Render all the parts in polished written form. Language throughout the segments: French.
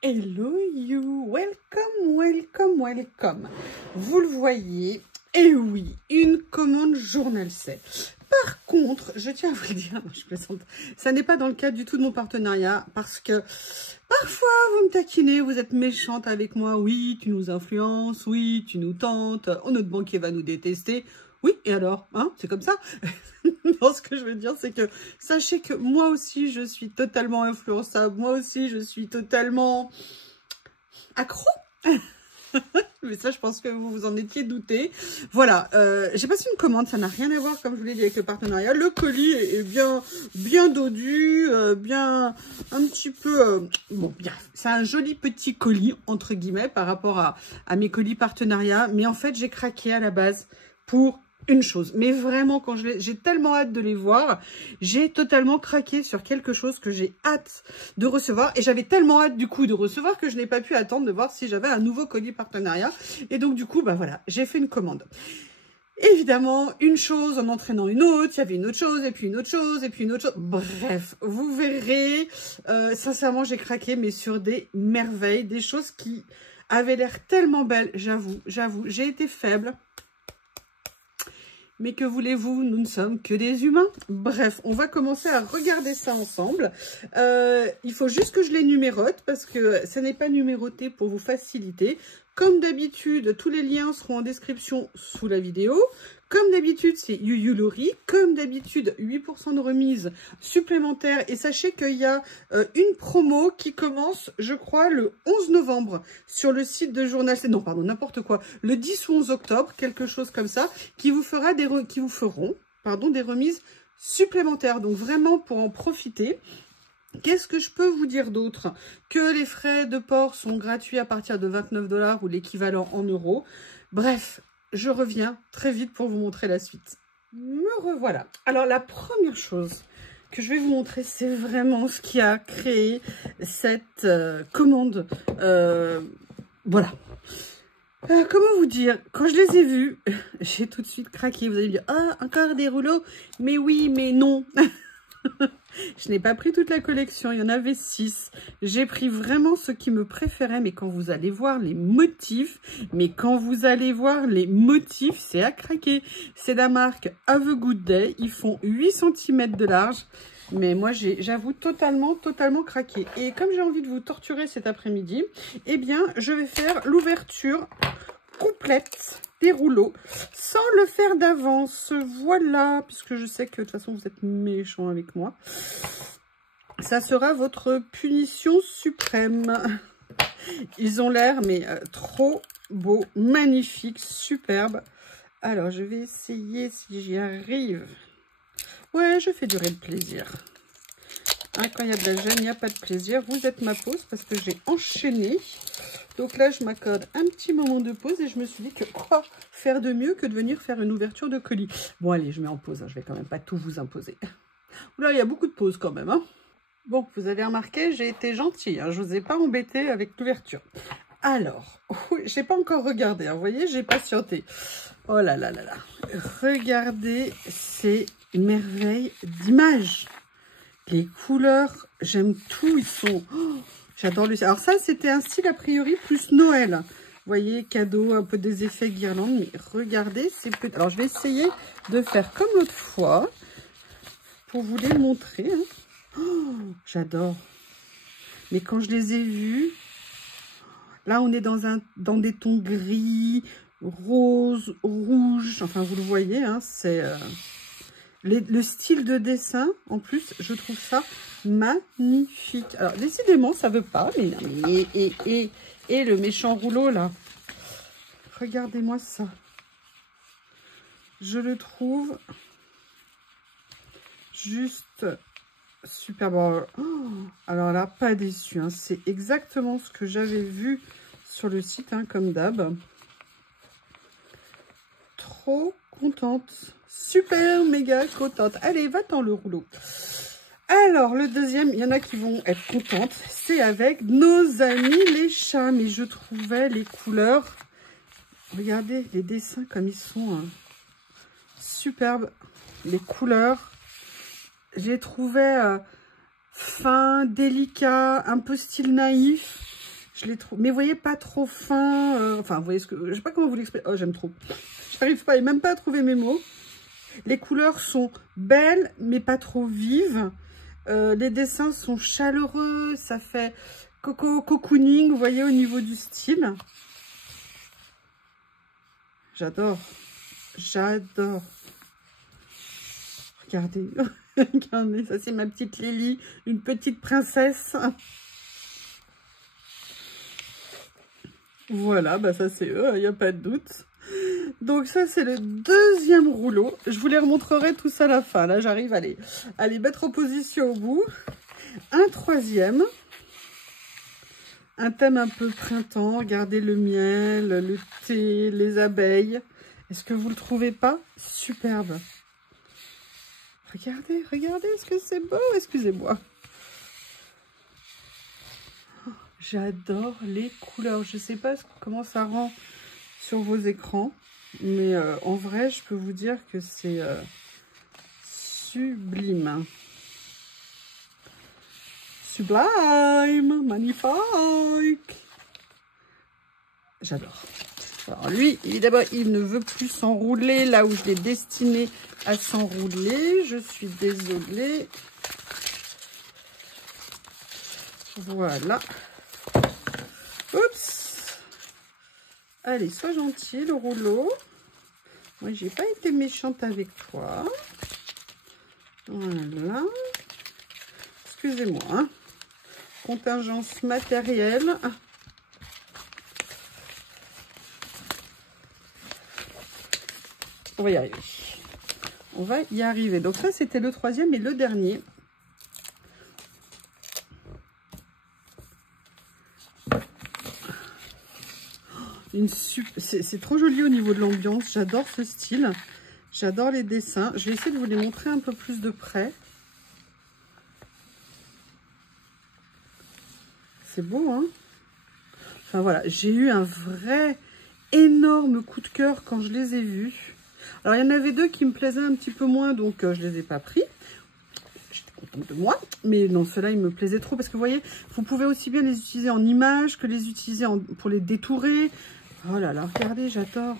Hello you, welcome, welcome, welcome. Vous le voyez, et oui, une commande journal c'est. Par contre, je tiens à vous le dire, non, je plaisante, ça n'est pas dans le cadre du tout de mon partenariat, parce que parfois vous me taquinez, vous êtes méchante avec moi, oui, tu nous influences, oui, tu nous tentes, oh, notre banquier va nous détester. Oui, et alors, hein, c'est comme ça. Non, ce que je veux dire, c'est que sachez que moi aussi, je suis totalement influençable. Moi aussi, je suis totalement accro. Mais ça, je pense que vous vous en étiez douté. Voilà, j'ai passé une commande, ça n'a rien à voir, comme je vous l'ai dit, avec le partenariat. Le colis est bien dodu, bien, un petit peu... bon, bien, c'est un joli petit colis, entre guillemets, par rapport à mes colis partenariats. Mais en fait, j'ai craqué à la base pour une chose, mais vraiment quand j'ai tellement hâte de les voir, j'ai totalement craqué sur quelque chose que j'ai hâte de recevoir et j'avais tellement hâte du coup de recevoir que je n'ai pas pu attendre de voir si j'avais un nouveau colis partenariat et donc du coup bah voilà, j'ai fait une commande. Évidemment, une chose en entraînant une autre, il y avait une autre chose, et puis une autre chose, et puis une autre chose. Bref, vous verrez, sincèrement j'ai craqué mais sur des merveilles, des choses qui avaient l'air tellement belles, j'avoue, j'ai été faible. Mais que voulez-vous, nous ne sommes que des humains. Bref, on va commencer à regarder ça ensemble. Il faut juste que je les numérote parce que ça n'est pas numéroté pour vous faciliter. Comme d'habitude, tous les liens seront en description sous la vidéo. Comme d'habitude, c'est Yuyulori. Comme d'habitude, 8% de remise supplémentaire. Et sachez qu'il y a une promo qui commence, je crois, le 11 novembre sur le site de Journal. Non, pardon, n'importe quoi. Le 10 ou 11 octobre, quelque chose comme ça, qui vous feront des remises supplémentaires. Donc vraiment pour en profiter. Qu'est-ce que je peux vous dire d'autre? Que les frais de port sont gratuits à partir de 29 $ ou l'équivalent en euros. Bref, je reviens très vite pour vous montrer la suite. Me revoilà. Alors, la première chose que je vais vous montrer, c'est vraiment ce qui a créé cette commande. Voilà. Comment vous dire? Quand je les ai vus, j'ai tout de suite craqué. Vous allez me dire, ah, encore des rouleaux? Mais oui, mais non. Je n'ai pas pris toute la collection, il y en avait 6. J'ai pris vraiment ce qui me préférait, mais quand vous allez voir les motifs, c'est à craquer. C'est la marque Have a Good Day, ils font 8 cm de large. Mais moi, j'avoue, totalement craqué. Et comme j'ai envie de vous torturer cet après-midi, eh bien, je vais faire l'ouverture complète des rouleaux sans le faire d'avance. Voilà, puisque je sais que de toute façon vous êtes méchants avec moi. Ça sera votre punition suprême. Ils ont l'air mais trop beaux, magnifiques, superbes. Alors je vais essayer si j'y arrive. Ouais, je fais durer le plaisir. Hein, quand il y a de la gêne, il n'y a pas de plaisir. Vous êtes ma pause parce que j'ai enchaîné. Donc là, je m'accorde un petit moment de pause et je me suis dit que quoi faire de mieux que de venir faire une ouverture de colis. Bon, allez, je mets en pause. Hein, je vais quand même pas tout vous imposer. Là, il y a beaucoup de pauses quand même. Hein. Bon, vous avez remarqué, j'ai été gentille. Hein, je ne vous ai pas embêté avec l'ouverture. Alors, j'ai pas encore regardé. Hein, vous voyez, j'ai patienté. Oh là là là là. Regardez ces merveilles d'images. Les couleurs, j'aime tout. Ils sont... Oh, j'adore le... Alors ça, c'était un style a priori plus Noël. Vous voyez, cadeau, un peu des effets guirlandes. Mais regardez, c'est petit. Alors, je vais essayer de faire comme l'autre fois pour vous les montrer. Hein. Oh, j'adore. Mais quand je les ai vus, là, on est dans des tons gris, rose, rouge. Enfin, vous le voyez, hein, c'est... Le style de dessin, en plus, je trouve ça magnifique. Alors, décidément, ça veut pas. Mais et le méchant rouleau, là. Regardez-moi ça. Je le trouve juste super bon. Oh, alors là, pas déçu. Hein. C'est exactement ce que j'avais vu sur le site, hein, comme d'hab. Trop contente. Super, méga contente. Allez, va-t'en le rouleau. Alors, le deuxième, il y en a qui vont être contentes. C'est avec nos amis les chats. Mais je trouvais les couleurs. Regardez les dessins comme ils sont superbes. Les couleurs. J'ai trouvé fin, délicat, un peu style naïf. Je les trouve, mais vous voyez, pas trop fin. Enfin, vous voyez ce que... Je sais pas comment vous l'expliquer. Oh, j'aime trop. J'arrive pas, et même pas à trouver mes mots. Les couleurs sont belles, mais pas trop vives. Les dessins sont chaleureux. Ça fait cocooning, vous voyez, au niveau du style. J'adore. J'adore. Regardez. Regardez, ça c'est ma petite Lily, une petite princesse. Voilà, bah ça c'est eux, il n'y a pas de doute. Donc ça c'est le deuxième rouleau. Je vous les remontrerai tous à la fin. Là j'arrive à les mettre en position au bout. Un troisième. Un thème un peu printemps. Regardez le miel, le thé, les abeilles. Est-ce que vous le trouvez pas superbe? Regardez, regardez, est-ce que c'est beau? Excusez-moi. J'adore les couleurs. Je ne sais pas comment ça rend sur vos écrans. Mais en vrai, je peux vous dire que c'est sublime. Sublime, magnifique. J'adore. Alors lui, évidemment, il ne veut plus s'enrouler là où je l'ai destiné à s'enrouler. Je suis désolée. Voilà. Oups. Allez, sois gentil, le rouleau. Moi, j'ai pas été méchante avec toi. Voilà. Excusez-moi. Hein. Contingence matérielle. On va y arriver. On va y arriver. Donc ça, c'était le troisième et le dernier. C'est trop joli au niveau de l'ambiance. J'adore ce style. J'adore les dessins. Je vais essayer de vous les montrer un peu plus de près. C'est beau, hein? Enfin voilà, j'ai eu un vrai énorme coup de cœur quand je les ai vus. Alors il y en avait deux qui me plaisaient un petit peu moins, donc je les ai pas pris. J'étais contente de moi, mais non, ceux-là ils me plaisaient trop parce que vous voyez, vous pouvez aussi bien les utiliser en images que les utiliser pour les détourer. Oh là là, regardez, j'adore.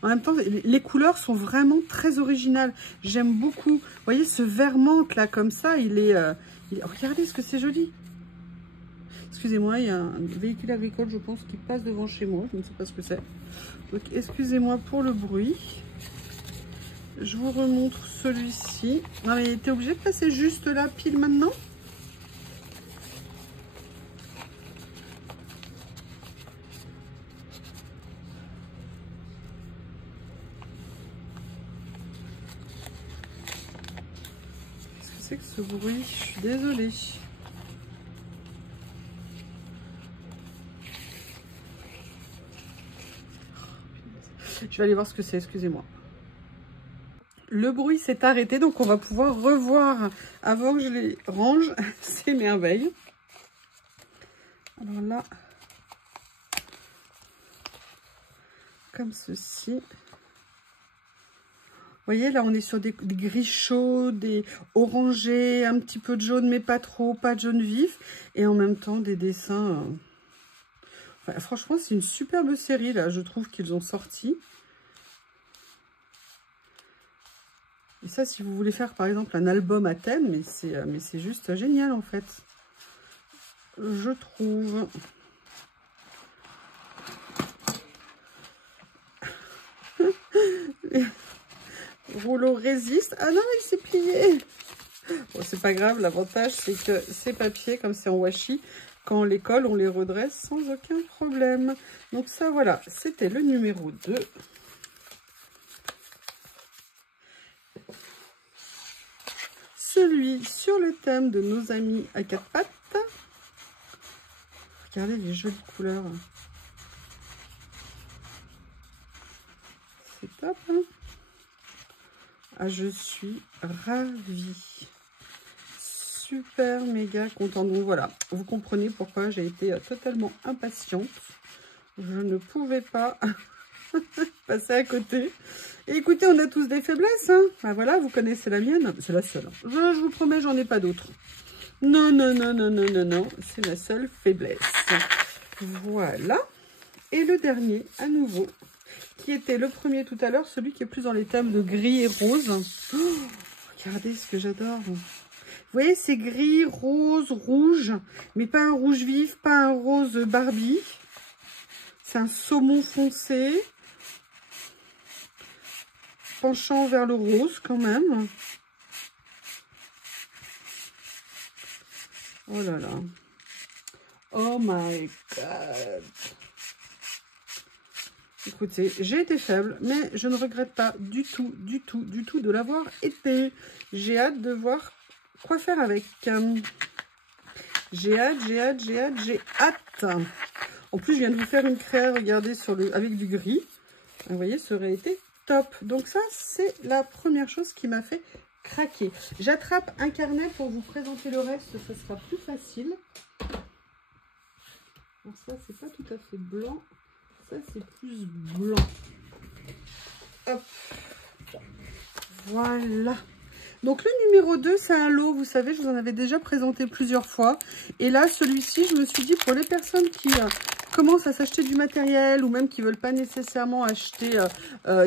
En même temps, les couleurs sont vraiment très originales. J'aime beaucoup. Vous voyez, ce vert menthe là, comme ça, regardez ce que c'est joli. Excusez-moi, il y a un véhicule agricole, je pense, qui passe devant chez moi. Je ne sais pas ce que c'est. Donc, excusez-moi pour le bruit. Je vous remontre celui-ci. Non, mais t'es obligé de passer juste là, pile maintenant? Qu'est-ce que c'est que ce bruit? Je suis désolée. Je vais aller voir ce que c'est, excusez-moi. Le bruit s'est arrêté, donc on va pouvoir revoir avant que je les range ces merveilles. Alors là, comme ceci. Vous voyez, là, on est sur des gris chauds, des orangés, un petit peu de jaune, mais pas trop, pas de jaune vif. Et en même temps, des dessins... Enfin, franchement, c'est une superbe série, là, je trouve qu'ils ont sorti. Et ça, si vous voulez faire, par exemple, un album à thème, mais c'est juste génial, en fait. Je trouve. Rouleau résiste. Ah non, il s'est plié. Bon, c'est pas grave, l'avantage, c'est que ces papiers, comme c'est en washi, quand on les colle, on les redresse sans aucun problème. Donc ça, voilà, c'était le numéro 2. Celui sur le thème de nos amis à quatre pattes. Regardez les jolies couleurs. C'est top, hein? Ah, je suis ravie. Super méga contente. Donc voilà, vous comprenez pourquoi j'ai été totalement impatiente. Je ne pouvais pas passer à côté. Et écoutez, on a tous des faiblesses, hein. Ben voilà, vous connaissez la mienne. C'est la seule. Je vous promets, j'en ai pas d'autres. Non, non, non, non, non, non, non. C'est ma seule faiblesse. Voilà. Et le dernier, à nouveau, qui était le premier tout à l'heure, celui qui est plus dans les thèmes de gris et rose. Oh, regardez ce que j'adore. Vous voyez, c'est gris, rose, rouge, mais pas un rouge vif, pas un rose Barbie. C'est un saumon foncé, penchant vers le rose quand même. Oh là là. Oh my god. Écoutez, j'ai été faible, mais je ne regrette pas du tout de l'avoir été. J'ai hâte de voir quoi faire avec. J'ai hâte. En plus, je viens de vous faire une créa, regardez, avec du gris. Vous voyez, ça aurait été top. Donc ça, c'est la première chose qui m'a fait craquer. J'attrape un carnet pour vous présenter le reste, ça sera plus facile. Alors ça, c'est pas tout à fait blanc. Ça, c'est plus blanc. Hop. Voilà. Donc, le numéro 2, c'est un lot. Vous savez, je vous en avais déjà présenté plusieurs fois. Et là, celui-ci, je me suis dit, pour les personnes qui commencent à s'acheter du matériel ou même qui ne veulent pas nécessairement acheter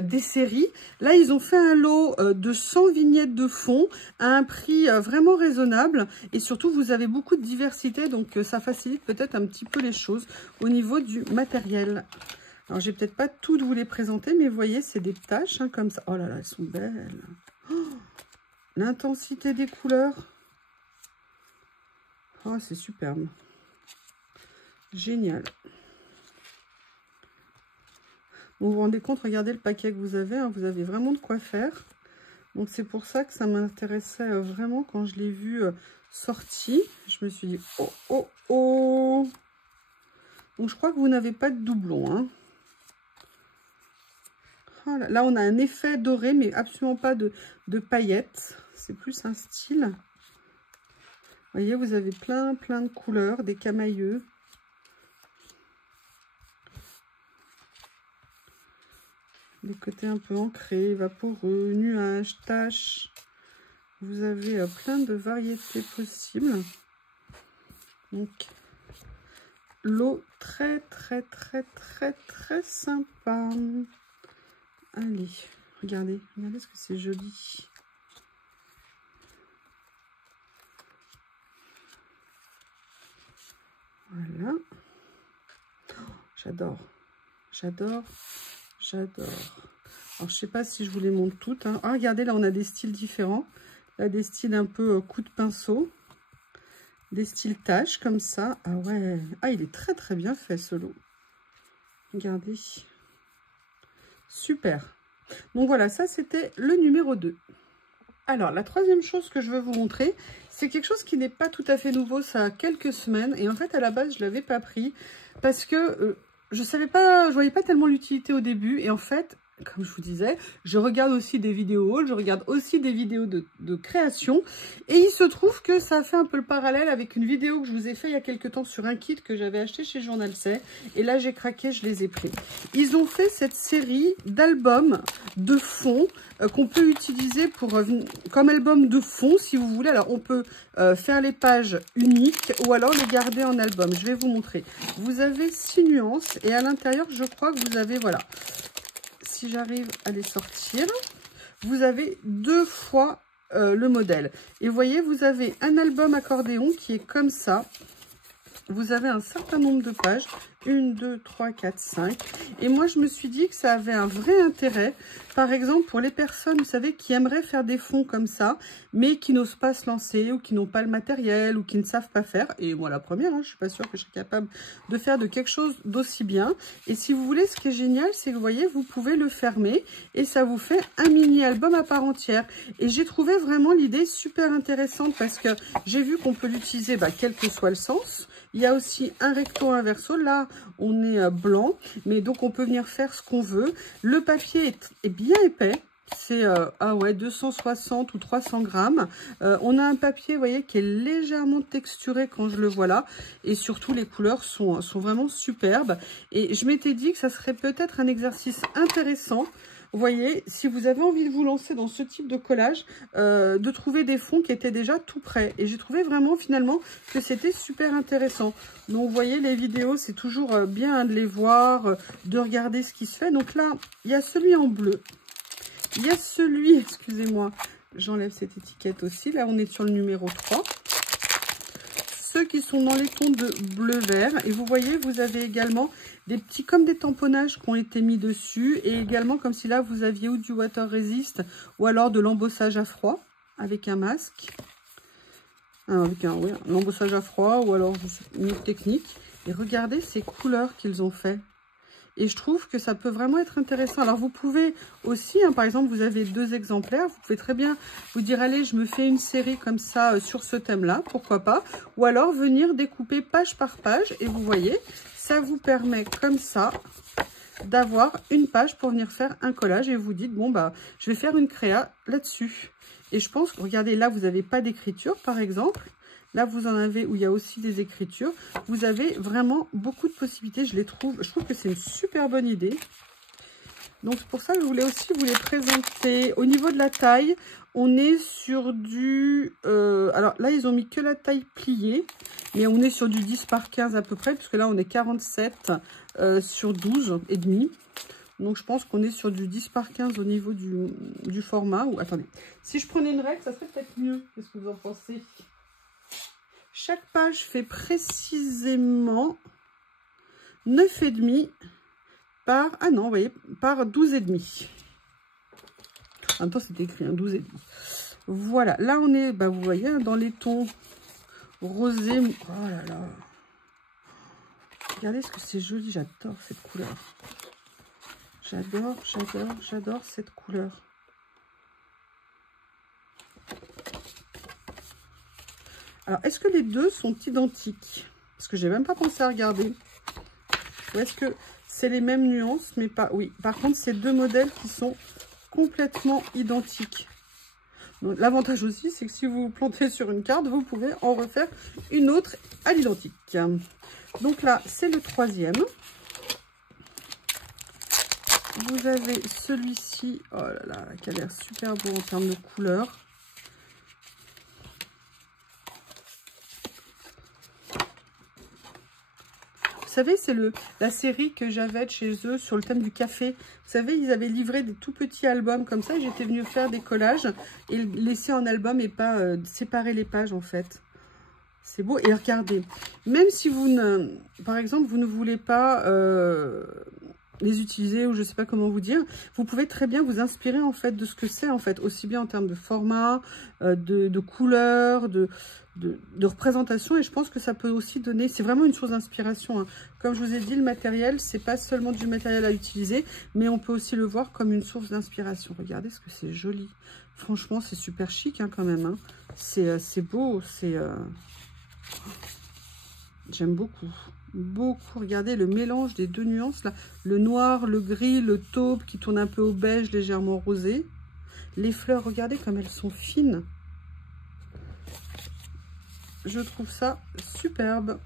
des séries, là, ils ont fait un lot de 100 vignettes de fond à un prix vraiment raisonnable. Et surtout, vous avez beaucoup de diversité. Donc, ça facilite peut-être un petit peu les choses au niveau du matériel. Alors, je vais peut-être pas toutes vous les présenter, mais vous voyez, c'est des taches hein, comme ça. Oh là là, elles sont belles. Oh, l'intensité des couleurs. Oh, c'est superbe. Génial. Vous vous rendez compte, regardez le paquet que vous avez. Hein, vous avez vraiment de quoi faire. Donc, c'est pour ça que ça m'intéressait vraiment quand je l'ai vu sorti. Je me suis dit, oh, oh, oh. Donc, je crois que vous n'avez pas de doublon, hein. Voilà. Là, on a un effet doré, mais absolument pas de paillettes. C'est plus un style. Vous voyez, vous avez plein de couleurs, des camailleux. Des côtés un peu ancrés, vaporeux, nuages, taches. Vous avez plein de variétés possibles. Donc, lot très sympa. Allez, regardez ce que c'est joli. Voilà. Oh, j'adore. Alors, je sais pas si je vous les montre toutes. Hein. Ah, regardez, là, on a des styles différents. Là, des styles un peu coup de pinceau. Des styles taches, comme ça. Ah ouais. Ah, il est très bien fait, ce lot. Regardez. Super. Donc voilà, ça c'était le numéro 2. Alors, la troisième chose que je veux vous montrer, c'est quelque chose qui n'est pas tout à fait nouveau, ça a quelques semaines. Et en fait, à la base, je ne l'avais pas pris parce que je voyais pas tellement l'utilité au début. Et en fait, comme je vous disais, je regarde aussi des vidéos, je regarde aussi des vidéos de création. Et il se trouve que ça a fait un peu le parallèle avec une vidéo que je vous ai fait il y a quelques temps sur un kit que j'avais acheté chez Journal C. Et là, j'ai craqué, je les ai pris. Ils ont fait cette série d'albums de fond qu'on peut utiliser comme album de fond, si vous voulez. Alors, on peut faire les pages uniques ou alors les garder en album. Je vais vous montrer. Vous avez 6 nuances et à l'intérieur, je crois que vous avez, voilà... Si j'arrive à les sortir, vous avez 2 fois le modèle. Et vous voyez, vous avez un album accordéon qui est comme ça. Vous avez un certain nombre de pages. 1, 2, 3, 4, 5. Et moi, je me suis dit que ça avait un vrai intérêt. Par exemple, pour les personnes, vous savez, qui aimeraient faire des fonds comme ça, mais qui n'osent pas se lancer, ou qui n'ont pas le matériel, ou qui ne savent pas faire. Et moi, la première, hein, je suis pas sûre que je serais capable de faire de quelque chose d'aussi bien. Et si vous voulez, ce qui est génial, c'est que vous voyez, vous pouvez le fermer et ça vous fait un mini-album à part entière. Et j'ai trouvé vraiment l'idée super intéressante parce que j'ai vu qu'on peut l'utiliser, quel que soit le sens. Il y a aussi un recto, un verso. Là, on est blanc, mais donc on peut venir faire ce qu'on veut. Le papier est bien épais. C'est 260 ou 300 grammes. On a un papier, vous voyez, qui est légèrement texturé quand je le vois là. Et surtout, les couleurs sont vraiment superbes. Et je m'étais dit que ça serait peut-être un exercice intéressant vous voyez, si vous avez envie de vous lancer dans ce type de collage, de trouver des fonds qui étaient déjà tout prêts. Et j'ai trouvé vraiment finalement que c'était super intéressant. Donc vous voyez, les vidéos, c'est toujours bien de les voir, de regarder ce qui se fait. Donc là, il y a celui en bleu. Il y a celui, excusez-moi, j'enlève cette étiquette aussi. Là, on est sur le numéro 3. Ceux qui sont dans les tons de bleu-vert. Et vous voyez, vous avez également des petits, comme des tamponnages qui ont été mis dessus. Et également, comme si là, vous aviez ou du water resist ou alors de l'embossage à froid avec un masque. Avec un embossage à froid ou alors une autre technique. Et regardez ces couleurs qu'ils ont fait. Et je trouve que ça peut vraiment être intéressant. Alors, vous pouvez aussi, par exemple, vous avez 2 exemplaires. Vous pouvez très bien vous dire, allez, je me fais une série comme ça sur ce thème-là, pourquoi pas. Ou alors, venir découper page par page. Et vous voyez, ça vous permet comme ça d'avoir une page pour venir faire un collage. Et vous dites, bon, bah, je vais faire une créa là-dessus. Et je pense que, regardez, là, vous n'avez pas d'écriture, par exemple. Là, vous en avez où il y a aussi des écritures. Vous avez vraiment beaucoup de possibilités. Je trouve que c'est une super bonne idée. Donc, c'est pour ça que je voulais aussi vous les présenter. Au niveau de la taille, on est sur du... alors là, ils ont mis que la taille pliée. Mais on est sur du 10 par 15 à peu près. Puisque là, on est 47 sur 12 et demi. Donc, je pense qu'on est sur du 10 par 15 au niveau du format. Ou, attendez, si je prenais une règle, ça serait peut-être mieux. Qu'est-ce que vous en pensez ? Chaque page fait précisément 9,5 par... Ah non, vous voyez, par 12,5. En même temps, c'est écrit, 12,5. Voilà, là, on est, bah, vous voyez, dans les tons rosés. Oh là là. Regardez ce que c'est joli, j'adore cette couleur. J'adore cette couleur. Alors, est-ce que les deux sont identiques? Parce que j'ai même pas pensé à regarder. Ou est-ce que c'est les mêmes nuances, mais pas... Oui, par contre, c'est 2 modèles qui sont complètement identiques. L'avantage aussi, c'est que si vous vous plantez sur une carte, vous pouvez en refaire une autre à l'identique. Donc là, c'est le 3e. Vous avez celui-ci, oh là là, qui a l'air super beau en termes de couleurs. Vous savez, c'est la série que j'avais chez eux sur le thème du café. Vous savez, ils avaient livré des tout petits albums comme ça. J'étais venue faire des collages et laisser en album et pas séparer les pages en fait. C'est beau. Et regardez, même si vous ne, par exemple, vous ne voulez pas les utiliser ou je sais pas comment vous dire, vous pouvez très bien vous inspirer en fait de ce que c'est en fait, aussi bien en termes de format, de couleurs, de représentation, et je pense que ça peut aussi donner, c'est vraiment une source d'inspiration, hein. Comme je vous ai dit, le matériel, c'est pas seulement du matériel à utiliser, mais on peut aussi le voir comme une source d'inspiration. Regardez ce que c'est joli. Franchement, c'est super chic hein, quand même. Hein. C'est beau, j'aime beaucoup. Beaucoup, regardez le mélange des 2 nuances là, le noir, le gris, le taupe qui tourne un peu au beige, légèrement rosé. Les fleurs, regardez comme elles sont fines. Je trouve ça superbe.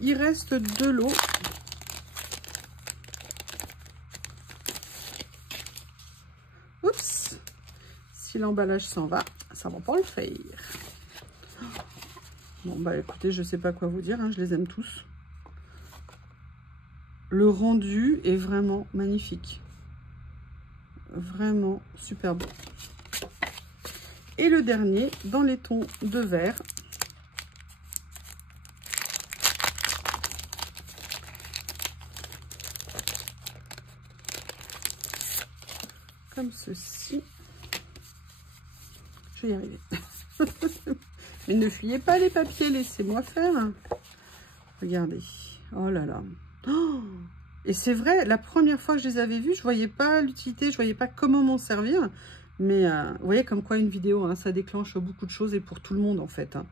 Il reste de l'eau. Oups. Si l'emballage s'en va, ça va pas le faire. Bon, bah écoutez, je sais pas quoi vous dire, hein, je les aime tous. Le rendu est vraiment magnifique. Vraiment super beau. Et le dernier, dans les tons de vert. Comme ceci. Je vais y arriver. Mais ne fuyez pas les papiers, laissez-moi faire. Regardez. Oh là là. Oh, et c'est vrai, la première fois que je les avais vus, je voyais pas l'utilité, je voyais pas comment m'en servir. Mais vous voyez comme quoi une vidéo, hein, ça déclenche beaucoup de choses et pour tout le monde en fait. Hein.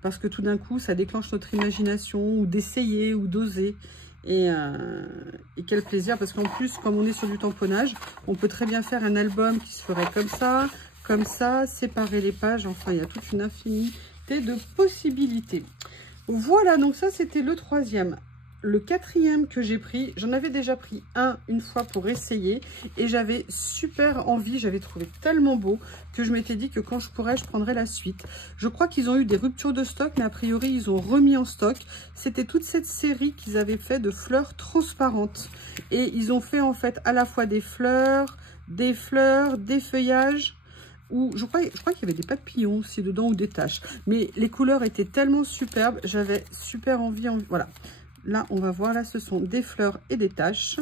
Parce que tout d'un coup, ça déclenche notre imagination ou d'essayer ou d'oser. Et quel plaisir, parce qu'en plus, comme on est sur du tamponnage, on peut très bien faire un album qui se ferait comme ça, séparer les pages. Enfin, il y a toute une infinité de possibilités. Voilà, donc ça, c'était le 3e. le quatrième que j'ai pris, j'en avais déjà pris une fois pour essayer et j'avais super envie, j'avais trouvé tellement beau que je m'étais dit que quand je pourrais, je prendrais la suite. Je crois qu'ils ont eu des ruptures de stock, mais a priori, ils ont remis en stock. C'était toute cette série qu'ils avaient fait de fleurs transparentes. Et ils ont fait en fait à la fois des fleurs, des feuillages, ou je crois qu'il y avait des papillons aussi dedans ou des taches. Mais les couleurs étaient tellement superbes, j'avais super envie. Voilà. Là, on va voir, là, ce sont des fleurs et des taches.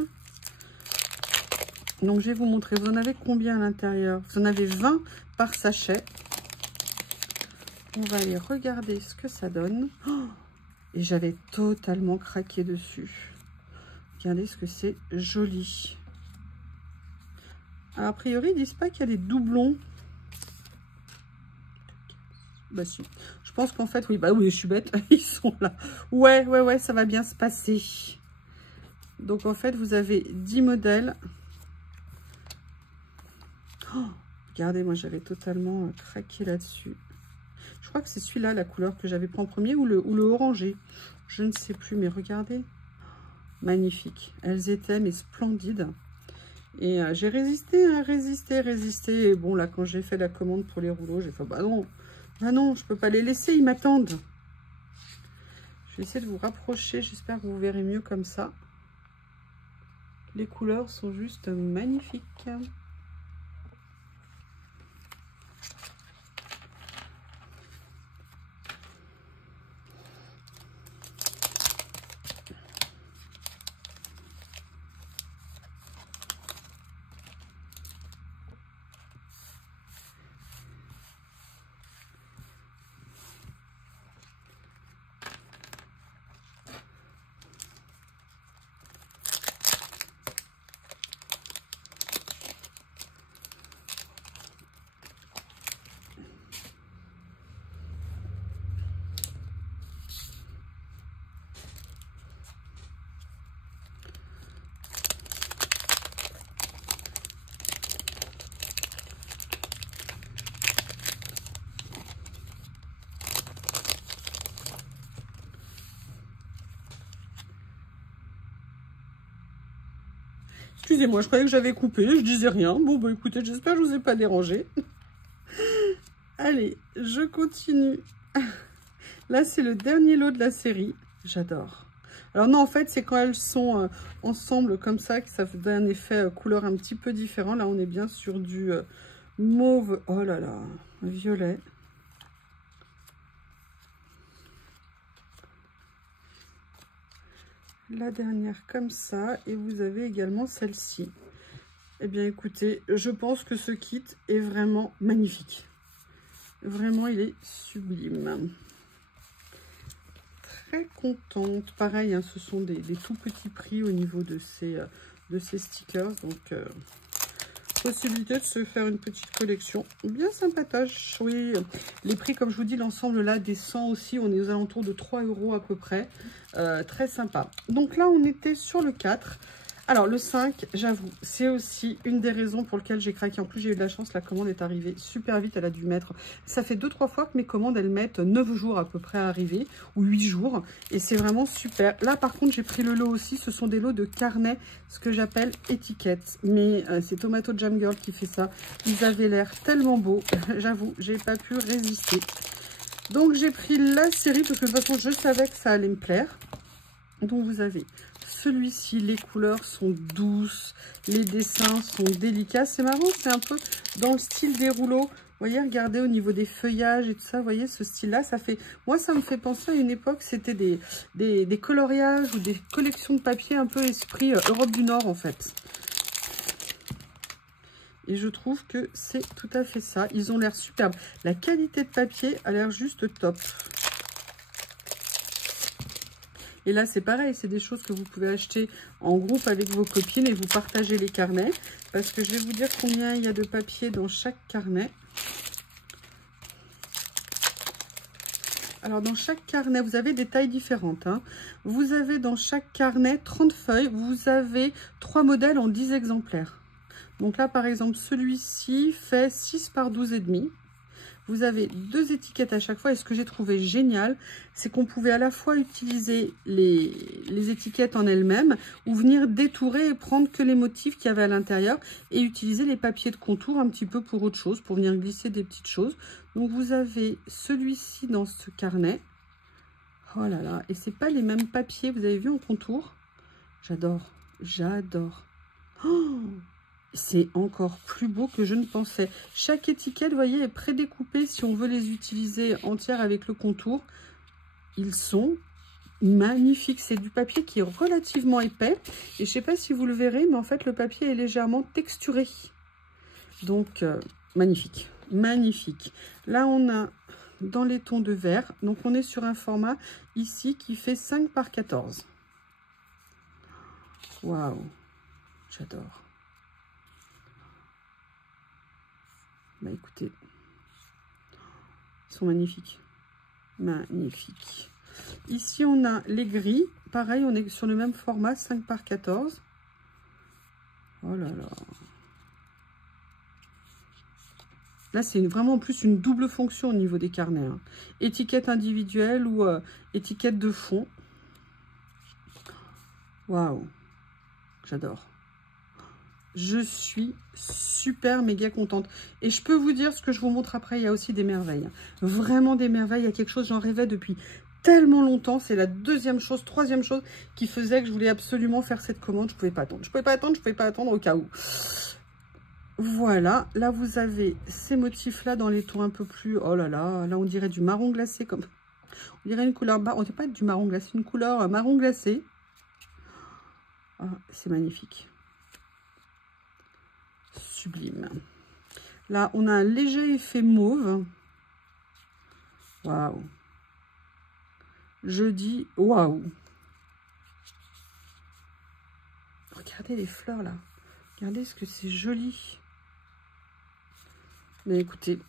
Donc, je vais vous montrer. Vous en avez combien à l'intérieur? Vous en avez 20 par sachet. On va aller regarder ce que ça donne. Oh, et j'avais totalement craqué dessus. Regardez ce que c'est joli. Alors, a priori, ils disent pas qu'il y a des doublons. Bah si. Je pense qu'en fait, oui, bah oui, je suis bête. Ils sont là. Ouais, ça va bien se passer. Donc, en fait, vous avez 10 modèles. Oh, regardez, moi, j'avais totalement craqué là-dessus. Je crois que c'est celui-là, la couleur que j'avais pris en premier, ou le orangé. Je ne sais plus, mais regardez. Magnifique. Elles étaient, mais splendides. Et j'ai résisté, résisté. Et bon, là, quand j'ai fait la commande pour les rouleaux, j'ai fait, bah non, je peux pas les laisser, ils m'attendent. Je vais essayer de vous rapprocher, j'espère que vous verrez mieux comme ça. Les couleurs sont juste magnifiques. Excusez-moi, je croyais que j'avais coupé, je disais rien. Bon, bah écoutez, j'espère que je vous ai pas dérangé. Allez, je continue. Là, c'est le dernier lot de la série. J'adore. Alors non, en fait, c'est quand elles sont ensemble comme ça que ça fait un effet couleur un petit peu différent. Là, on est bien sur du mauve. Oh là là, violet. La dernière comme ça, et vous avez également celle-ci. Eh bien écoutez, je pense que ce kit est vraiment magnifique. Vraiment, il est sublime. Très contente. Pareil, hein, ce sont des tout petits prix au niveau de ces stickers. Donc, possibilité de se faire une petite collection bien sympatoche. Oui, les prix, comme je vous dis, l'ensemble là descend aussi. On est aux alentours de 3 € à peu près. Très sympa. Donc là, on était sur le 4. Alors, le 5, j'avoue, c'est aussi une des raisons pour lesquelles j'ai craqué. En plus, j'ai eu de la chance, la commande est arrivée super vite. Elle a dû mettre... Ça fait 2-3 fois que mes commandes, elles mettent 9 jours à peu près à arriver, ou 8 jours. Et c'est vraiment super. Là, par contre, j'ai pris le lot aussi. Ce sont des lots de carnets, ce que j'appelle étiquettes. Mais c'est Tomato Jam Girl qui fait ça. Ils avaient l'air tellement beaux. J'avoue, j'ai pas pu résister. Donc, j'ai pris la série parce que de toute façon, je savais que ça allait me plaire. Donc, vous avez... Celui-ci, les couleurs sont douces, les dessins sont délicats. C'est marrant, c'est un peu dans le style des rouleaux. Vous voyez, regardez au niveau des feuillages et tout ça, vous voyez, ce style-là, ça fait... Moi, ça me fait penser à une époque, c'était des coloriages ou des collections de papier un peu esprit Europe du Nord, en fait. Et je trouve que c'est tout à fait ça. Ils ont l'air superbes. La qualité de papier a l'air juste top. Et là, c'est pareil, c'est des choses que vous pouvez acheter en groupe avec vos copines et vous partagez les carnets. Parce que je vais vous dire combien il y a de papier dans chaque carnet. Alors, dans chaque carnet, vous avez des tailles différentes, hein. Vous avez dans chaque carnet 30 feuilles. Vous avez 3 modèles en 10 exemplaires. Donc là, par exemple, celui-ci fait 6 par 12,5. Vous avez 2 étiquettes à chaque fois. Et ce que j'ai trouvé génial, c'est qu'on pouvait à la fois utiliser les étiquettes en elles-mêmes ou venir détourer et prendre que les motifs qu'il y avait à l'intérieur et utiliser les papiers de contour un petit peu pour autre chose, pour venir glisser des petites choses. Donc vous avez celui-ci dans ce carnet. Oh là là, et c'est pas les mêmes papiers, vous avez vu en contour? J'adore, j'adore. Oh, c'est encore plus beau que je ne pensais. Chaque étiquette, vous voyez, est prédécoupée si on veut les utiliser entières avec le contour. Ils sont magnifiques. C'est du papier qui est relativement épais. Et je ne sais pas si vous le verrez, mais en fait, le papier est légèrement texturé. Donc, magnifique. Magnifique. Là, on a dans les tons de vert. Donc, on est sur un format ici qui fait 5 par 14. Waouh, j'adore. Bah écoutez, ils sont magnifiques. Magnifiques. Ici, on a les gris. Pareil, on est sur le même format, 5 par 14. Oh là là. Là, c'est vraiment en plus une double fonction au niveau des carnets. Hein. Étiquette individuelle ou étiquette de fond. Waouh. J'adore. Je suis super méga contente. Et je peux vous dire, ce que je vous montre après, il y a aussi des merveilles. Vraiment des merveilles. Il y a quelque chose, j'en rêvais depuis tellement longtemps. C'est la deuxième chose, troisième chose qui faisait que je voulais absolument faire cette commande. Je ne pouvais pas attendre. Je ne pouvais pas attendre, je ne pouvais pas attendre au cas où. Voilà. Là, vous avez ces motifs-là dans les tons un peu plus... Oh là là, là, on dirait du marron glacé. Comme... On dirait une couleur... On ne dit pas du marron glacé, une couleur marron glacé. Ah, c'est magnifique. Sublime. Là, on a un léger effet mauve. Waouh. Je dis waouh. Regardez les fleurs là. Regardez ce que c'est joli. Mais écoutez,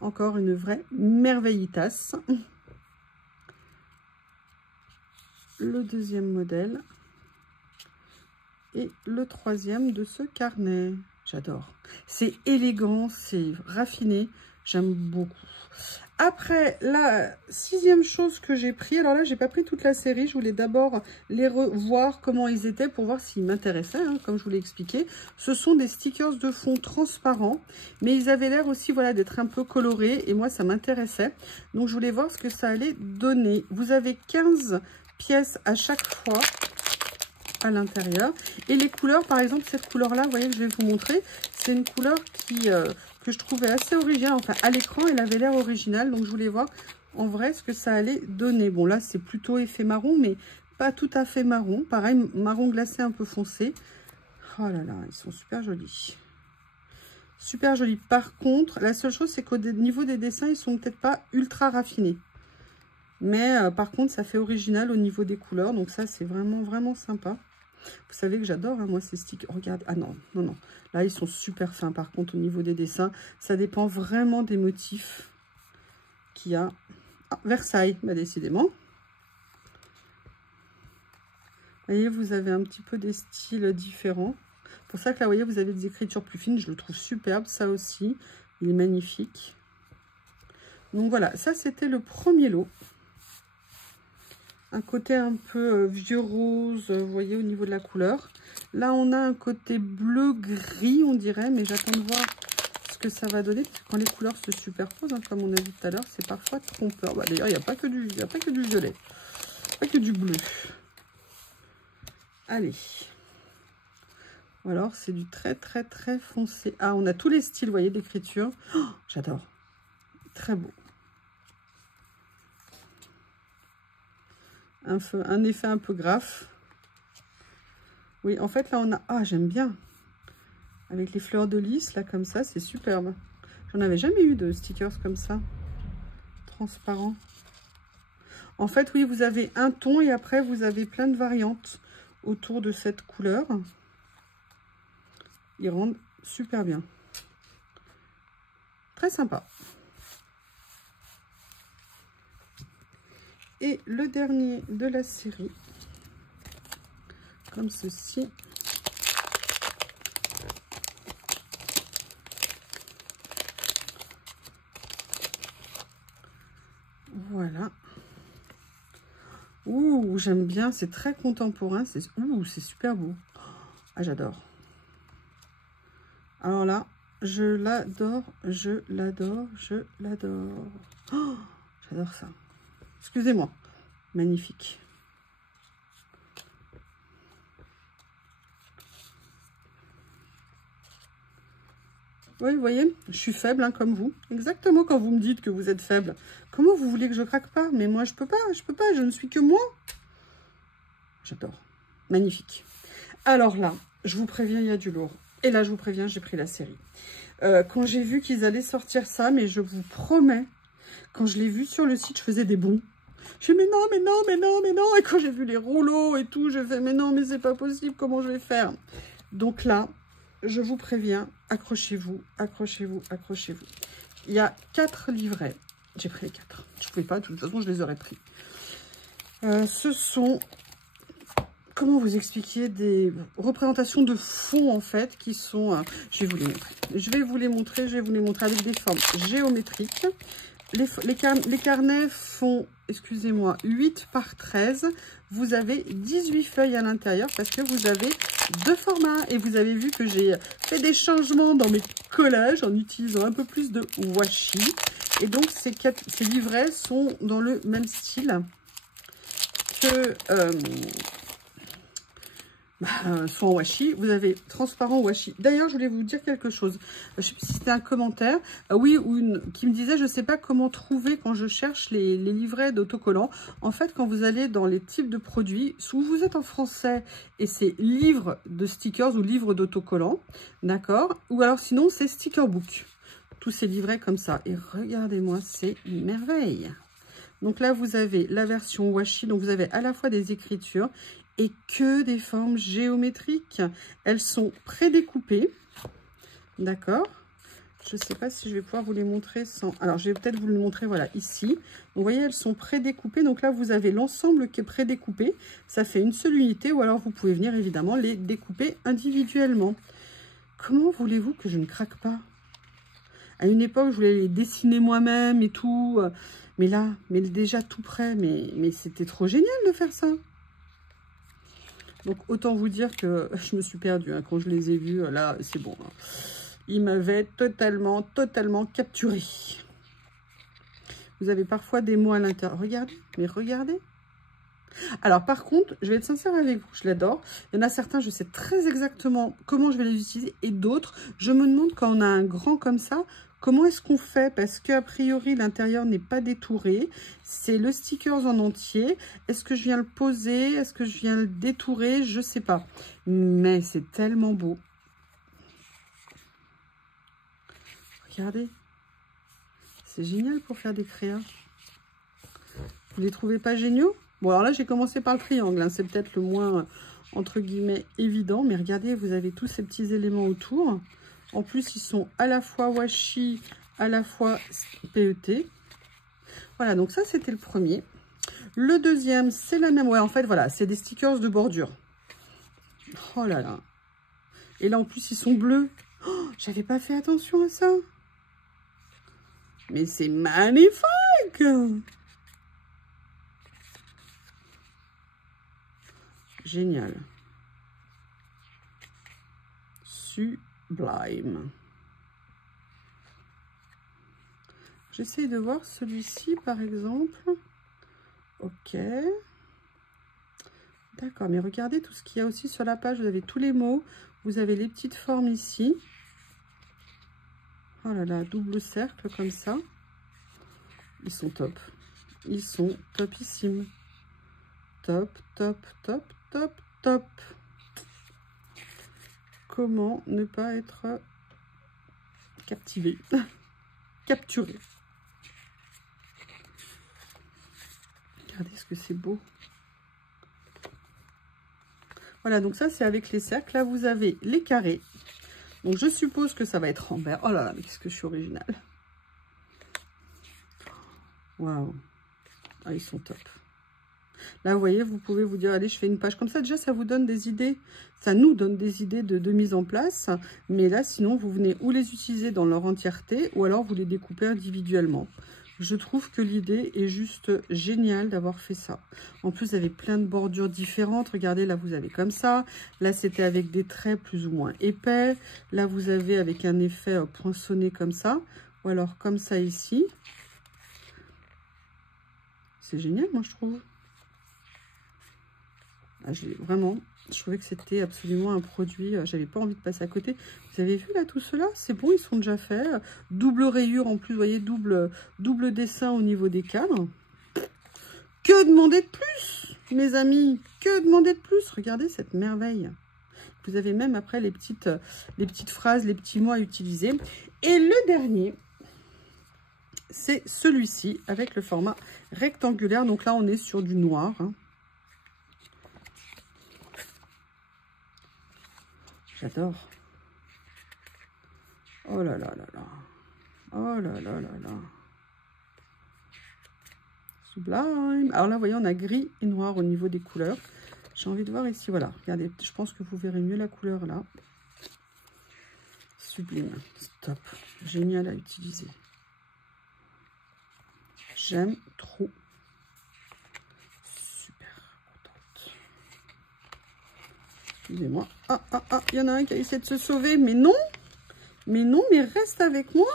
encore une vraie merveillitas. Le deuxième modèle. Et le troisième de ce carnet. J'adore. C'est élégant, c'est raffiné. J'aime beaucoup. Après, la sixième chose que j'ai pris, alors là, j'ai pas pris toute la série. Je voulais d'abord les revoir comment ils étaient pour voir s'ils m'intéressaient, hein, comme je vous l'ai expliqué. Ce sont des stickers de fond transparents, mais ils avaient l'air aussi, voilà, d'être un peu colorés. Et moi, ça m'intéressait. Donc, je voulais voir ce que ça allait donner. Vous avez 15 pièces à chaque fois à l'intérieur. Et les couleurs, par exemple, cette couleur-là, vous voyez que je vais vous montrer, c'est une couleur qui... que je trouvais assez originale. Enfin, à l'écran, elle avait l'air originale. Donc, je voulais voir en vrai ce que ça allait donner. Bon, là, c'est plutôt effet marron, mais pas tout à fait marron. Pareil, marron glacé un peu foncé. Oh là là, ils sont super jolis. Super jolis. Par contre, la seule chose, c'est qu'au niveau des dessins, ils sont peut-être pas ultra raffinés. Mais par contre, ça fait original au niveau des couleurs. Donc, ça, c'est vraiment, vraiment sympa. Vous savez que j'adore, hein, moi, ces stickers. Regardez, ah non, non, non. Là, ils sont super fins, par contre, au niveau des dessins. Ça dépend vraiment des motifs qu'il y a. Ah, Versailles, bah, décidément. Vous voyez, vous avez un petit peu des styles différents. Pour ça que là, vous voyez, vous avez des écritures plus fines. Je le trouve superbe, ça aussi. Il est magnifique. Donc, voilà, ça, c'était le premier lot. Un côté un peu vieux rose, vous voyez, au niveau de la couleur. Là, on a un côté bleu-gris, on dirait, mais j'attends de voir ce que ça va donner. Parce que quand les couleurs se superposent, hein, comme on a vu tout à l'heure, c'est parfois trompeur. Bah, d'ailleurs, il n'y a pas que du violet, pas que du bleu. Allez. Ou alors, c'est du très, très, très foncé. Ah, on a tous les styles, vous voyez, d'écriture. Oh, j'adore. Très beau. Un effet un peu graphe. Oui, en fait, là, on a... Ah, j'aime bien. Avec les fleurs de lys, là, comme ça, c'est superbe. J'en avais jamais eu de stickers comme ça. Transparent. En fait, oui, vous avez un ton et après, vous avez plein de variantes autour de cette couleur. Ils rendent super bien. Très sympa. Et le dernier de la série, comme ceci. Voilà. Ouh, j'aime bien, c'est très contemporain. Ouh, c'est super beau. Ah, j'adore. Alors là, je l'adore, je l'adore, je l'adore. Oh, j'adore ça. Excusez-moi. Magnifique. Oui, vous voyez, je suis faible, hein, comme vous. Exactement quand vous me dites que vous êtes faible. Comment vous voulez que je craque pas? Mais moi, je peux pas, je ne suis que moi. J'adore. Magnifique. Alors là, je vous préviens, il y a du lourd. Et là, je vous préviens, j'ai pris la série. Quand j'ai vu qu'ils allaient sortir ça, mais je vous promets, quand je l'ai vu sur le site, je faisais des bonds. Je dis, mais non, mais non, mais non, mais non. Et quand j'ai vu les rouleaux et tout, je fais, mais non, mais c'est pas possible, comment je vais faire? Donc là, je vous préviens, accrochez-vous, accrochez-vous, accrochez-vous. Il y a 4 livrets. J'ai pris les 4. Je ne pouvais pas, de toute façon, je les aurais pris. Ce sont, comment vous expliquer, des représentations de fonds, en fait, qui sont... je vais vous les montrer. Je vais vous les montrer avec des formes géométriques. Les carnets font, excusez-moi, 8 par 13. Vous avez 18 feuilles à l'intérieur parce que vous avez 2 formats. Et vous avez vu que j'ai fait des changements dans mes collages en utilisant un peu plus de washi. Et donc, ces livrets sont dans le même style que... soit en washi, vous avez transparent washi. D'ailleurs, je voulais vous dire quelque chose. Je ne sais pas si c'était un commentaire, oui, ou qui me disait, je ne sais pas comment trouver quand je cherche les livrets d'autocollants. En fait, quand vous allez dans les types de produits, soit vous êtes en français et c'est livre de stickers ou livre d'autocollants, d'accord? Ou alors sinon, c'est sticker book. Tous ces livrets comme ça. Et regardez-moi, c'est une merveille. Donc là, vous avez la version washi, donc vous avez à la fois des écritures et que des formes géométriques. Elles sont prédécoupées, d'accord? Je ne sais pas si je vais pouvoir vous les montrer sans... Alors, je vais peut-être vous le montrer, voilà, ici. Vous voyez, elles sont prédécoupées. Donc là, vous avez l'ensemble qui est prédécoupé. Ça fait une seule unité, ou alors vous pouvez venir, évidemment, les découper individuellement. Comment voulez-vous que je ne craque pas? À une époque, je voulais les dessiner moi-même et tout. Mais là, mais déjà tout prêt. Mais c'était trop génial de faire ça. Donc, autant vous dire que je me suis perdue. Hein. Quand je les ai vus, là, c'est bon. Hein. Ils m'avaient totalement capturé. Vous avez parfois des mots à l'intérieur. Regardez, mais regardez. Alors, par contre, je vais être sincère avec vous, je l'adore. Il y en a certains, je sais très exactement comment je vais les utiliser. Et d'autres, je me demande quand on a un grand comme ça, comment est-ce qu'on fait? Parce qu'a priori, l'intérieur n'est pas détouré. C'est le stickers en entier. Est-ce que je viens le poser? Est-ce que je viens le détourer? Je ne sais pas. Mais c'est tellement beau. Regardez. C'est génial pour faire des créas. Vous les trouvez pas géniaux? Bon, alors là, j'ai commencé par le triangle. Hein. C'est peut-être le moins, entre guillemets, évident. Mais regardez, vous avez tous ces petits éléments autour. En plus, ils sont à la fois washi, à la fois PET. Voilà, donc ça, c'était le premier. Le deuxième, c'est la même. Ouais, en fait, voilà, c'est des stickers de bordure. Oh là là. Et là, en plus, ils sont bleus. Oh, j'avais pas fait attention à ça. Mais c'est magnifique! Génial. Sublime. J'essaie de voir celui-ci, par exemple. Ok. D'accord, mais regardez tout ce qu'il y a aussi sur la page. Vous avez tous les mots. Vous avez les petites formes ici. Oh là là, double cercle comme ça. Ils sont top. Ils sont topissimes. Top, top, top, top, top. Comment ne pas être captivé, capturé. Regardez ce que c'est beau. Voilà, donc ça, c'est avec les cercles. Là, vous avez les carrés. Donc, je suppose que ça va être en vert. Oh là là, mais qu'est-ce que je suis originale. Waouh. Ah, ils sont top. Là, vous voyez, vous pouvez vous dire, allez, je fais une page comme ça. Déjà, ça vous donne des idées. Ça nous donne des idées de mise en place. Mais là, sinon, vous venez ou les utiliser dans leur entièreté ou alors vous les découpez individuellement. Je trouve que l'idée est juste géniale d'avoir fait ça. En plus, vous avez plein de bordures différentes. Regardez, là, vous avez comme ça. Là, c'était avec des traits plus ou moins épais. Là, vous avez avec un effet poinçonné comme ça. Ou alors comme ça ici. C'est génial, moi, je trouve. Ah, vraiment, je trouvais que c'était absolument un produit. J'avais pas envie de passer à côté. Vous avez vu là tout cela? C'est bon, ils sont déjà faits. Double rayure en plus, vous voyez, double dessin au niveau des cadres. Que demander de plus, mes amis? Que demander de plus? Regardez cette merveille. Vous avez même après les petites phrases, les petits mots à utiliser. Et le dernier, c'est celui-ci avec le format rectangulaire. Donc là, on est sur du noir. Hein. J'adore. Oh là là là là. Oh là là là là. Sublime. Alors là, vous voyez, on a gris et noir au niveau des couleurs. J'ai envie de voir ici, voilà. Regardez, je pense que vous verrez mieux la couleur là. Sublime. Stop. Génial à utiliser. J'aime trop. Super contente. Excusez-moi. Ah, ah, ah, il y en a un qui a essayé de se sauver, mais non. Mais non, mais reste avec moi.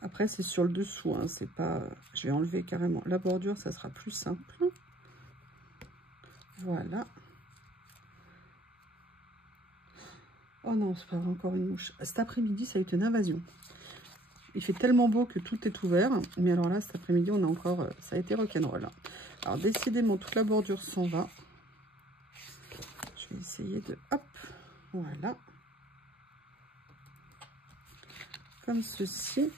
Après, c'est sur le dessous, hein, c'est pas... Je vais enlever carrément la bordure, ça sera plus simple. Voilà. Oh non, c'est pas encore une mouche. Cet après-midi, ça a été une invasion. Il fait tellement beau que tout est ouvert. Mais alors là, cet après-midi, on a encore... Ça a été rock'n'roll. Alors, décidément, toute la bordure s'en va. Je vais essayer de... Hop, voilà. Comme ceci.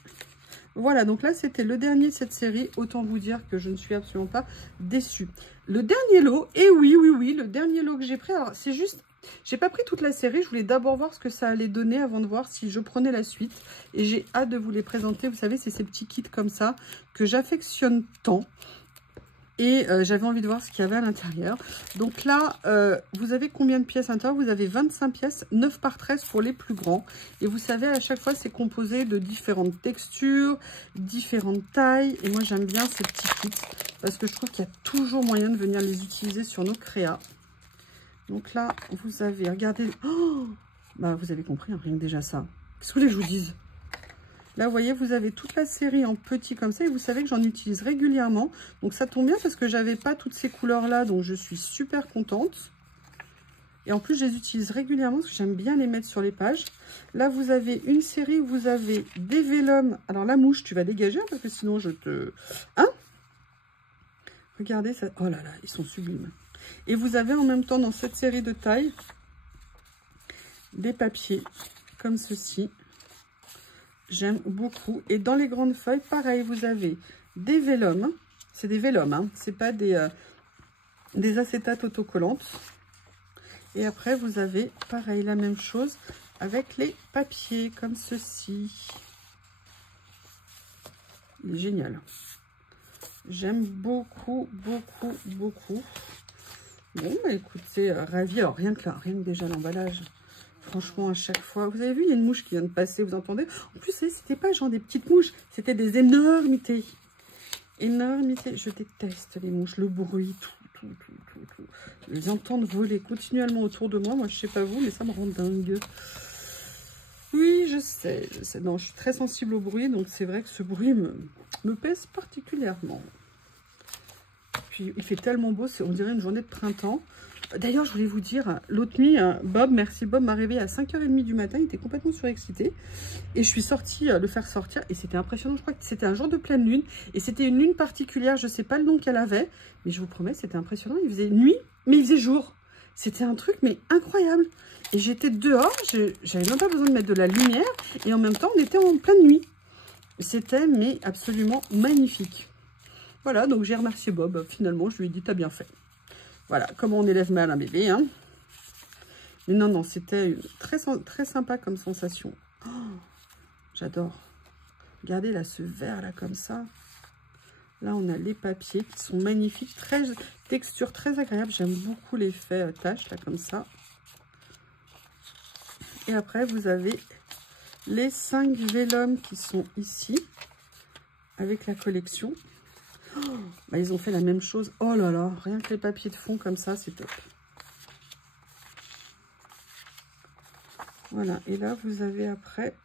Voilà, donc là, c'était le dernier de cette série. Autant vous dire que je ne suis absolument pas déçue. Le dernier lot, et oui, oui, oui, le dernier lot que j'ai pris. Alors, c'est juste... J'ai pas pris toute la série. Je voulais d'abord voir ce que ça allait donner avant de voir si je prenais la suite. Et j'ai hâte de vous les présenter. Vous savez, c'est ces petits kits comme ça que j'affectionne tant. Et j'avais envie de voir ce qu'il y avait à l'intérieur. Donc là, vous avez combien de pièces à l'intérieur? Vous avez 25 pièces, 9 par 13 pour les plus grands. Et vous savez, à chaque fois, c'est composé de différentes textures, différentes tailles. Et moi, j'aime bien ces petits kits parce que je trouve qu'il y a toujours moyen de venir les utiliser sur nos créas. Donc là, vous avez, regardez, oh, bah vous avez compris, hein, rien que déjà ça. Qu'est-ce que vous voulez que je vous dise? Là, vous voyez, vous avez toute la série en petit comme ça. Et vous savez que j'en utilise régulièrement. Donc, ça tombe bien parce que j'avais pas toutes ces couleurs-là. Donc, je suis super contente. Et en plus, je les utilise régulièrement parce que j'aime bien les mettre sur les pages. Là, vous avez une série où vous avez des vélums. Alors, la mouche, tu vas dégager parce que sinon, je te... Hein? Regardez ça. Oh là là, ils sont sublimes. Et vous avez en même temps, dans cette série de taille, des papiers comme ceci. J'aime beaucoup. Et dans les grandes feuilles, pareil, vous avez des vélums. C'est des vélums, hein. C'est pas des acétates autocollantes. Et après, vous avez, pareil, la même chose avec les papiers, comme ceci. Il est génial. J'aime beaucoup, beaucoup, beaucoup. Bon, bah, écoutez, ravi. Alors, rien que là, rien que déjà l'emballage. Franchement, à chaque fois, vous avez vu, il y a une mouche qui vient de passer, vous entendez? En plus, c'était pas genre des petites mouches, c'était des énormités. Énormités. Je déteste les mouches, le bruit, tout. Les entendre voler continuellement autour de moi. Moi, je sais pas vous, mais ça me rend dingue. Oui, je sais. Non, je suis très sensible au bruit, donc c'est vrai que ce bruit me pèse particulièrement. Puis, il fait tellement beau, on dirait une journée de printemps. D'ailleurs, je voulais vous dire, l'autre nuit, Bob, merci Bob, m'a réveillée à 5h30 du matin. Il était complètement surexcité. Et je suis sortie le faire sortir. Et c'était impressionnant. Je crois que c'était un jour de pleine lune. Et c'était une lune particulière. Je ne sais pas le nom qu'elle avait. Mais je vous promets, c'était impressionnant. Il faisait nuit, mais il faisait jour. C'était un truc, mais incroyable. Et j'étais dehors. J'avais même pas besoin de mettre de la lumière. Et en même temps, on était en pleine nuit. C'était, mais absolument magnifique. Voilà, donc j'ai remercié Bob. Finalement, je lui ai dit, t'as bien fait. Voilà, comment on élève mal un bébé, hein. Mais non, c'était très sympa comme sensation. Oh, j'adore. Regardez là, ce vert là, comme ça. Là, on a les papiers qui sont magnifiques. Texture très agréable. J'aime beaucoup l'effet tache, là, comme ça. Et après, vous avez les 5 vélums qui sont ici, avec la collection. Oh, bah, ils ont fait la même chose. Oh là là, rien que les papiers de fond comme ça, c'est top. Voilà, et là, vous avez après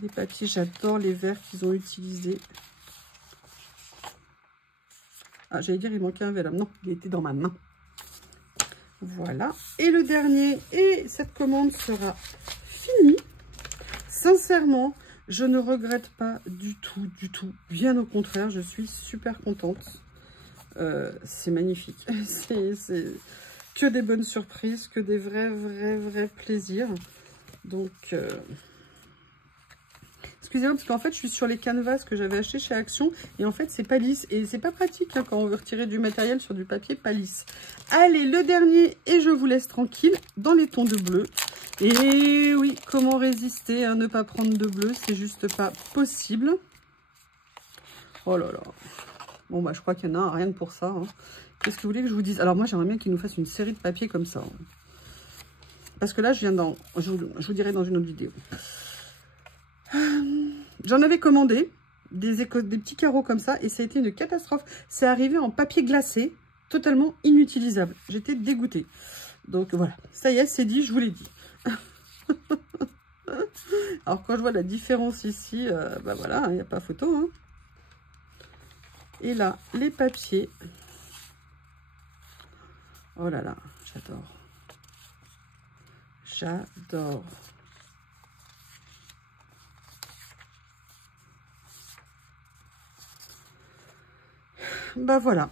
les papiers. J'adore les verres qu'ils ont utilisés. Ah, j'allais dire, il manquait un vélum. Non, il était dans ma main. Voilà. Et le dernier, et cette commande sera finie. Sincèrement, je ne regrette pas du tout, du tout. Bien au contraire, je suis super contente. C'est magnifique. C'est que des bonnes surprises, que des vrais plaisirs. Donc, excusez-moi, parce qu'en fait, je suis sur les canvas que j'avais acheté chez Action. Et en fait, c'est pas lisse. Et c'est pas pratique hein, quand on veut retirer du matériel sur du papier pas lisse. Allez, le dernier, et je vous laisse tranquille, dans les tons de bleu. Et oui, comment résister à ne pas prendre de bleu? C'est juste pas possible. Oh là là. Bon, bah, je crois qu'il y en a rien que pour ça. Hein. Qu'est-ce que vous voulez que je vous dise? Alors, moi, j'aimerais bien qu'ils nous fassent une série de papiers comme ça. Hein. Parce que là, je vous dirai dans une autre vidéo. J'en avais commandé des petits carreaux comme ça et ça a été une catastrophe. C'est arrivé en papier glacé, totalement inutilisable. J'étais dégoûtée. Donc voilà, ça y est, c'est dit, je vous l'ai dit. Alors quand je vois la différence ici, bah voilà, il n'y a pas photo. Hein. Et là, les papiers. Oh là là, j'adore. J'adore. Bah voilà,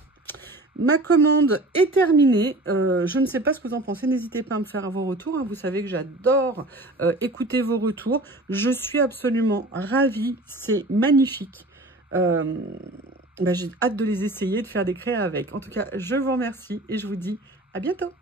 ma commande est terminée. Je ne sais pas ce que vous en pensez. N'hésitez pas à me faire vos retours. Hein. Vous savez que j'adore écouter vos retours. Je suis absolument ravie. C'est magnifique. Bah, j'ai hâte de les essayer, de faire des créas avec. En tout cas, je vous remercie et je vous dis à bientôt.